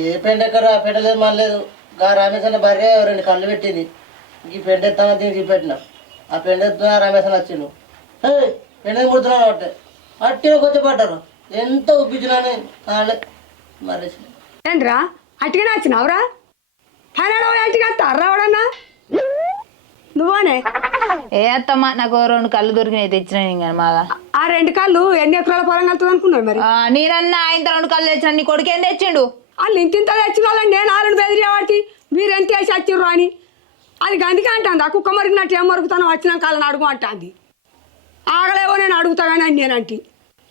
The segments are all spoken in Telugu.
ఏ పెండ ఎక్కడ పెట్టలేదు మనలేదు గా రమేష్ భార్య 2 కళ్ళు పెట్టింది ఈ పెండ ఎత్తామని దీనికి పెట్టిన ఆ పెండ ఎత్తున్నా రమేష్ వచ్చిండు పెండ ముడుతున్నాను అంటే అట్టిన కొంచెం పడ్డారు ఎంత ఉప్పించినానే కాలే మరి ఏంట్రా అట్టిగా వచ్చినావురా ఫైనల్ రావడన్నా నువ్వనే ఏ అత్తమ్మ నాకు 2 కళ్ళు దొరికినాయి తెచ్చిన ఇంకా మాగా ఆ 2 కళ్ళు ఎన్ని ఎకరాల పొలం కలుతుంది అనుకున్నావు మరి నేనన్నా ఆయన 2 కళ్ళు తెచ్చిన నీ కొడుకు ఏం తెచ్చిండు వాళ్ళు ఇంత తెచ్చిన వాళ్ళండి నేను 4 బెదిరి వాడికి మీరు ఎంత వేసి వచ్చిర్రు అని అది గందికే అంటుంది ఆ కుక్క మరిగినట్టు ఏం మరుగుతానో వచ్చిన కాళ్ళని అడుగు అంటుంది ఆగలేవో నేను అడుగుతా కానీ అని నేనంటే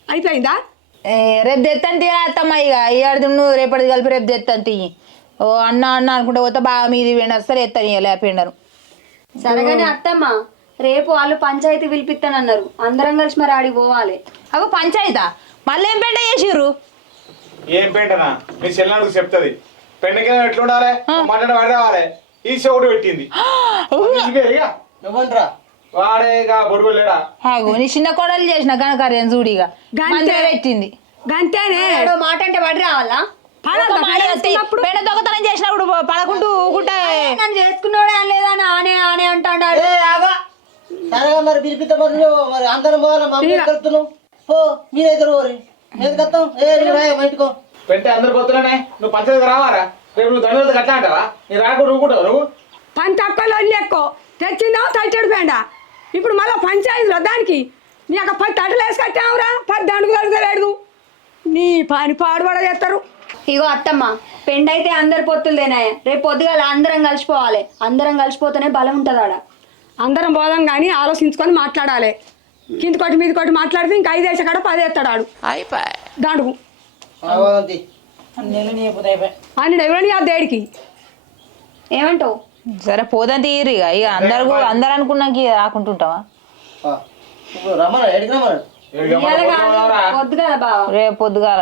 అయిపోయిందా రేపు తెత్తాను తీరా అత్తమ్మ ఇక ఏడు నువ్వు రేపటి కలిపి రేపు తెత్తాను తీయి ఓ అన్న అనుకుంటే పోతే బాగా మీది వెండి అసలు ఎత్తాను ఇక లేపిండరు సరేగానే అత్తమ్మ రేపు వాళ్ళు పంచాయతీ పిలిపిస్తానన్నారు అందరం కలిసి మరి ఆడికి పోవాలి అగో పంచాయతా మళ్ళీ ఏం పెంట చేసిర్రు ఏం పెంటనా మీ చెల్లెనడుగు చెప్తుంది పెండకి ఎట్లుండాలి మాట్లాడి వాడి రావాలి ఈ చెవుడు పెట్టింది నువ్వంట్రా వాడే ఇక బొడుగు లేడా నీ చిన్న కోడలు చేసిన కనకార్యం చూడిగా గంతే పెట్టింది గంతేనే మాట అంటే పడి రావాలా పెండ దొంగతనం చేసినప్పుడు పడకుంటూ ఊకుంటే నన్ను చేసుకున్నాడే అనలేదని ఆనే ఆనే అంటాడు సరేగా మరి పిలిపిస్తా మరి నువ్వు మరి అందరం పోవాలి మమ్మీ కలుపుతున్నావు ఓ మీరైతే ఓరి ఏది కత్తాం బయటకో పెంటే అందరు పొత్తులనే నువ్వు పంచాయతీ రావారా రేపు నువ్వు దండలు కట్టా అంటావా నీ రాకుండా ఊకుంటావు నువ్వు పని తక్కువ ఎక్కువ తెచ్చిందావు తల్చెడు పేండ ఇప్పుడు మళ్ళీ పంచాయతీలో దానికి నీ యొక్క 10 తట్టలు వేసి కట్టావురా 10 దండుకు తగ్గలేదు నీ పని పాడుపడ చేస్తారు ఇగో అత్తమ్మ పెండైతే అందరు పొత్తులదేనాయ రేపు పొద్దుగాల అందరం కలిసిపోవాలి అందరం కలిసిపోతేనే బలం ఉంటుంది ఆడ అందరం పోదాం కానీ ఆలోచించుకొని మాట్లాడాలి కింది కొట్టి మీది కొట్టి మాట్లాడితే ఇంకా 5 వేసే కాడ 10 వేస్తాడు ఆడు దాండుకు అని ఎవరని ఆ దేడికి ఏమంటావు సరే పోదని తీయరు ఇక అందరు అనుకున్నాక రాకుంటుంటావా రమ్మన్నా ఎడికి రమ్మన్నాడు పొద్దుగాల బావ రేపు పొద్దుగాల